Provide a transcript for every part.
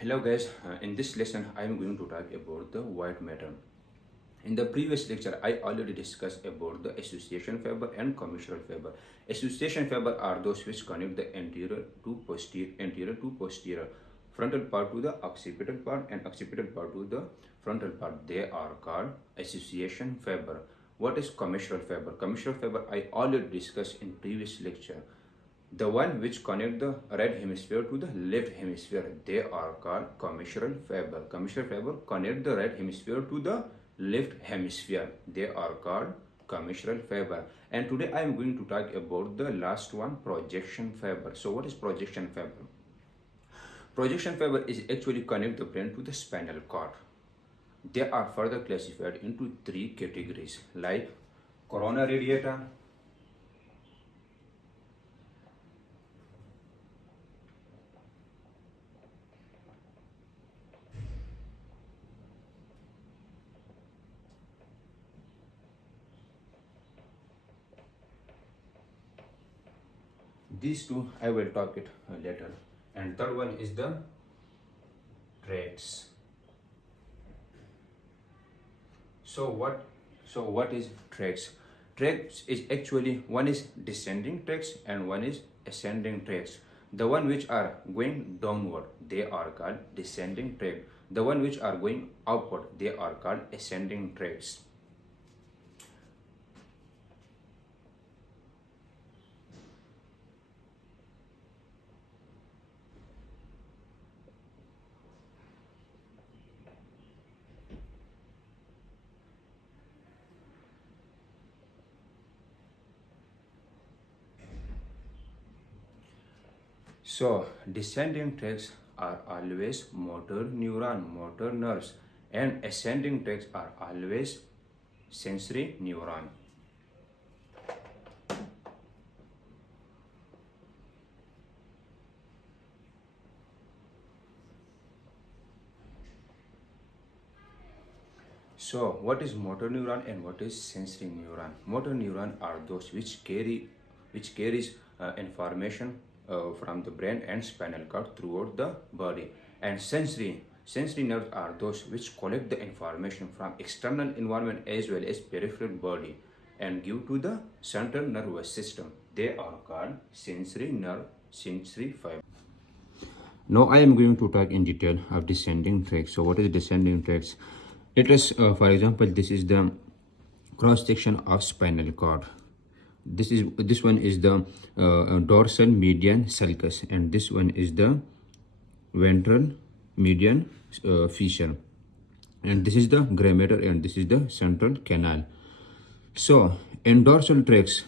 Hello guys, in this lesson I am going to talk about the white matter. In the previous lecture I already discussed about the association fiber and commissural fiber. Association fiber are those which connect the anterior to posterior, frontal part to the occipital part and occipital part to the frontal part. They are called association fiber. What is commissural fiber? Commissural fiber I already discussed in previous lecture. The one which connect the right hemisphere to the left hemisphere, they are called commissural fiber. Commissural fiber connect the right hemisphere to the left hemisphere. They are called commissural fiber. And today I am going to talk about the last one, projection fiber. So what is projection fiber? Projection fiber is actually connect the brain to the spinal cord. They are further classified into three categories like corona radiata, these two I will talk it later, and third one is the trats. So what is tracts? Tracts is actually one is descending tracts and one is ascending tracts. The one which are going downward, they are called descending tract. The one which are going upward, they are called ascending tracts. So descending tracts are always motor neuron, motor nerves, and ascending tracts are always sensory neuron. So what is motor neuron and what is sensory neuron? Motor neuron are those which carries information from the brain and spinal cord throughout the body. And sensory nerves are those which collect the information from external environment as well as peripheral body and give to the central nervous system. They are called sensory nerve, sensory fiber. Now I am going to talk in detail of descending tracts. So what is descending tracts? Let us, for example, this is the cross section of spinal cord. This one is the dorsal median sulcus, and this one is the ventral median fissure, and this is the gray matter, and this is the central canal. So in dorsal tracts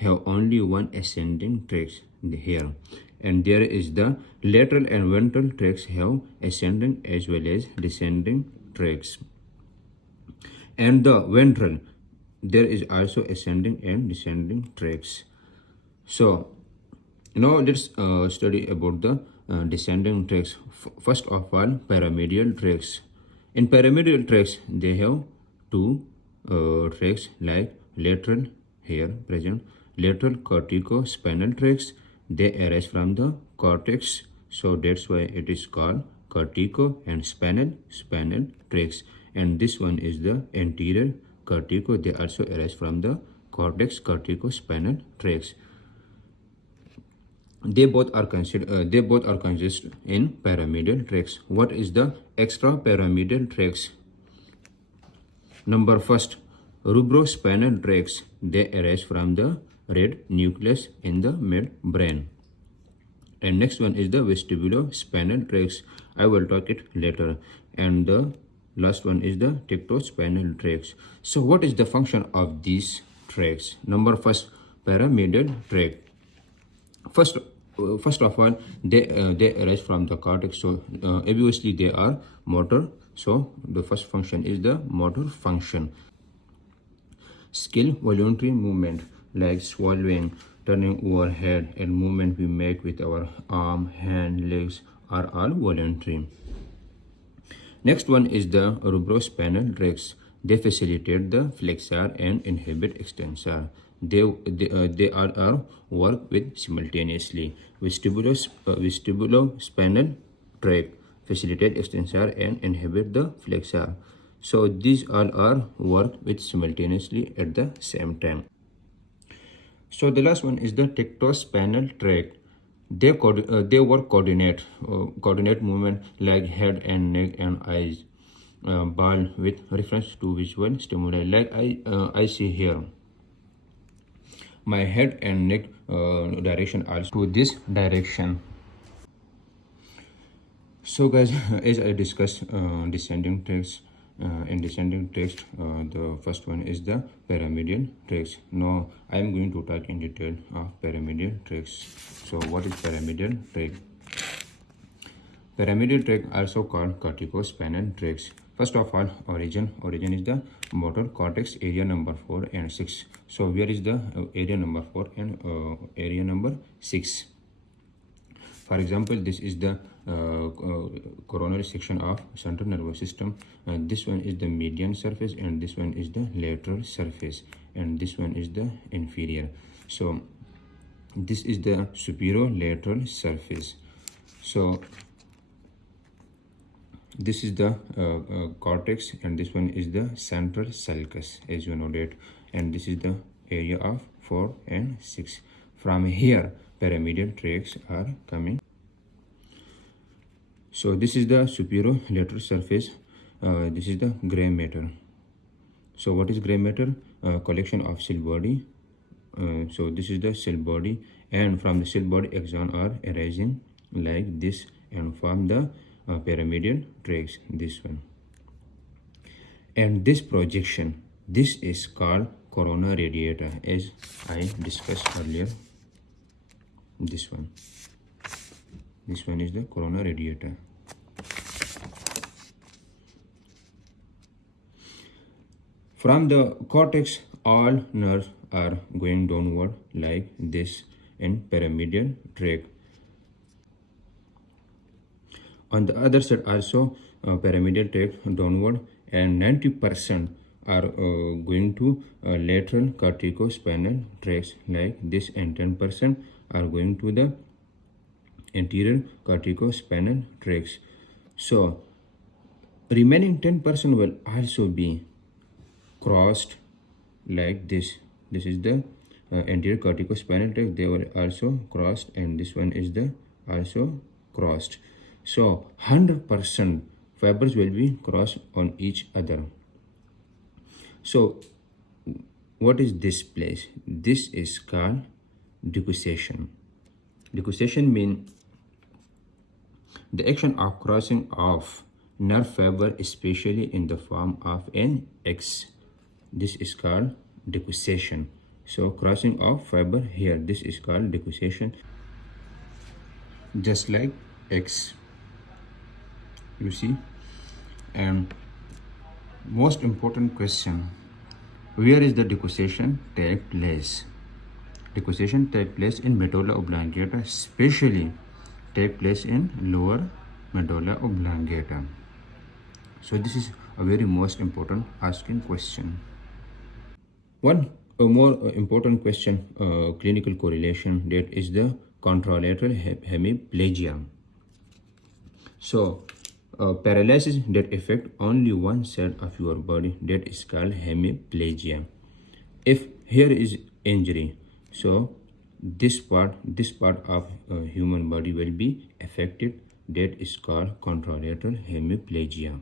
have only one ascending tract here, and there is the lateral and ventral tracts have ascending as well as descending tracts. And the ventral, there is also ascending and descending tracts. So now let's study about the descending tracts. First of all, pyramidal tracts. In pyramidal tracts, they have two tracts like lateral, here present lateral corticospinal tracts. They arise from the cortex, so that's why it is called cortico and spinal tracts. And this one is the anterior cortico. They also arise from the cortex corticospinal tracts. They both are consist in pyramidal tracts. What is the extrapyramidal tracts? Number first, rubrospinal tracts. They arise from the red nucleus in the midbrain. And next one is the vestibulospinal tracts. I will talk it later. And the last one is the tectospinal tracts. So what is the function of these tracts? Number first, pyramidal tract. First of all, they arise from the cortex. So obviously they are motor. So the first function is the motor function. Skill, voluntary movement like swallowing, turning overhead, and movement we make with our arm, hand, legs are all voluntary. Next one is the rubrospinal tracts. They facilitate the flexor and inhibit extensor. They are work with simultaneously. Vestibulospinal tract, facilitate extensor and inhibit the flexor. So these all are work with simultaneously at the same time. So the last one is the tracts-spinal tract. They work coordinate movement like head and neck and eyes, ball with reference to visual stimuli. Like I see here, my head and neck direction also to this direction. So guys, as I discussed descending tracts, in descending text, the first one is the pyramidal tracts. Now I am going to talk in detail of pyramidal tracts. So what is pyramidal tract? Pyramidal tract, also called corticospinal tracts. First of all, origin is the motor cortex area number 4 and 6. So where is the area number 4 and area number 6? For example, this is the coronary section of central nervous system, and this one is the median surface, and this one is the lateral surface, and this one is the inferior. So this is the superior lateral surface. So this is the cortex, and this one is the central sulcus, as you know that, and this is the area of 4 and 6. From here pyramidal tracts are coming. So this is the superior lateral surface. This is the gray matter. So what is gray matter? Collection of cell body. So this is the cell body, and from the cell body axon are arising like this and form the pyramidal tracts, this one. And this projection, this is called corona radiata, as I discussed earlier. This one is the corona radiata. From the cortex, all nerves are going downward like this in pyramidal tract. On the other side also pyramidal tract downward, and 90% are going to lateral corticospinal tracts like this, and 10% are going to the anterior corticospinal tracts. So remaining 10% will also be crossed like this. This is the anterior corticospinal tract. They were also crossed, and this one is the also crossed. So 100% fibers will be crossed on each other. So what is this place? This is called decussation. Decussation means the action of crossing of nerve fiber, especially in the form of an X. This is called decussation. So crossing of fiber here, this is called decussation. Just like X, you see. And most important question, where is the decussation take place? Decussation take place in medulla oblongata, especially take place in lower medulla oblongata. So this is a very most important asking question. One more important question, clinical correlation, that is the contralateral hemiplegia. So paralysis that affect only one side of your body, that is called hemiplegia. If here is injury, so this part of human body will be affected, that is called contralateral hemiplegia.